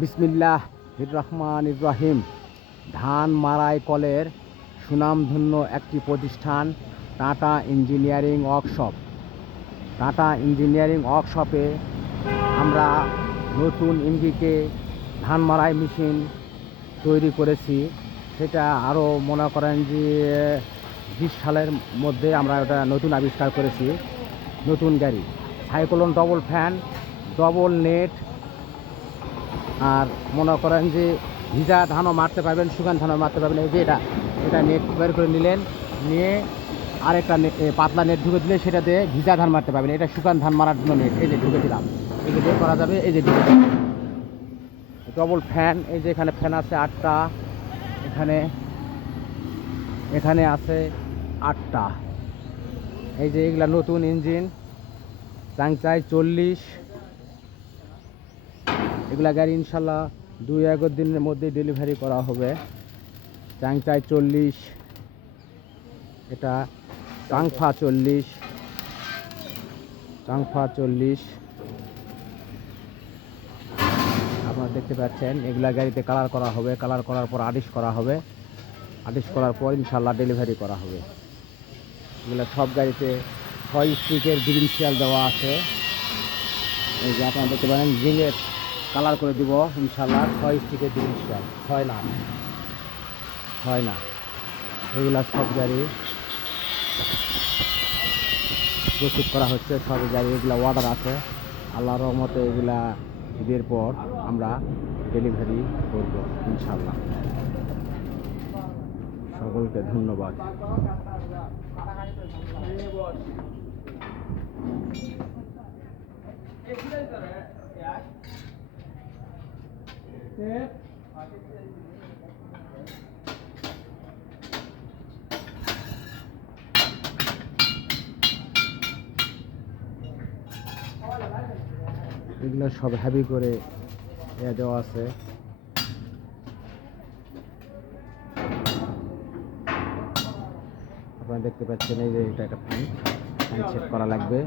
বিসমিল্লাহ রহমান ইব্রাহিম। ধান মাড়াই কলের সুনামধন্য একটি প্রতিষ্ঠান tata engineering workshop. Tata engineering ওয়ার্কশপে আমরা নতুন এমডিকে ধান মাড়াই মেশিন তৈরি করেছি। সেটা আরও মনে করেন যে 20 সালের মধ্যে আমরা ওটা নতুন আবিষ্কার করেছি। নতুন গাড়ি, cyclone double fan, double net, আর মনে করেন যে ভিজা ধানও মারতে পারবেন, শুকান ধানও মারতে পারবেন। এই যে এটা নেট বের করে নিলেন, নিয়ে আরেকটা পাতলা নেট ঢুকে দিলে সেটা দিয়ে ভিজা ধান মারতে পারবেন। এটা শুকান ধান মারার জন্য নেট, এই যে ঢুকে দিলাম, এই যে বের করা যাবে, এই যে ঢুকে দিলাম। ডবল ফ্যান, এই যে এখানে ফ্যান আছে 8টা, এখানে আছে 8টা। এই যে এগুলা নতুন ইঞ্জিন, চাংচাই 40। এগুলা গাড়ি ইনশাল্লাহ 2-1 দিনের মধ্যে ডেলিভারি করা হবে। চাংচাই 40, এটা চাংফা 40, আপনারা দেখতে পাচ্ছেন। এগুলা গাড়িতে কালার করা হবে, কালার করার পর আডিশ করা হবে, আডিশ করার পর ইনশাল্লাহ ডেলিভারি করা হবে। এগুলো সব গাড়িতে 6 স্টিকের ডিফারেন্সিয়াল দেওয়া আছে। এই যে আপনারা দেখতে পারেন, জিঙের কালার করে দিব ইনশাল্লাহ। 6 স্টিকের ডিফারেন্সিয়াল, 6 না। এগুলা সব গাড়ি প্রস্তুত করা হচ্ছে, সব গাড়ি এগুলা অর্ডার আছে। আল্লাহর রহমতে এগুলা ঈদের পর আমরা ডেলিভারি করব ইনশাল্লাহ। সকলকে ধন্যবাদ। এগুলো সব হেভি করে দেওয়া আছে। আপনারা দেখতে পাচ্ছেন, এই যে এটা একটা ফ্যান সেট করা লাগবে।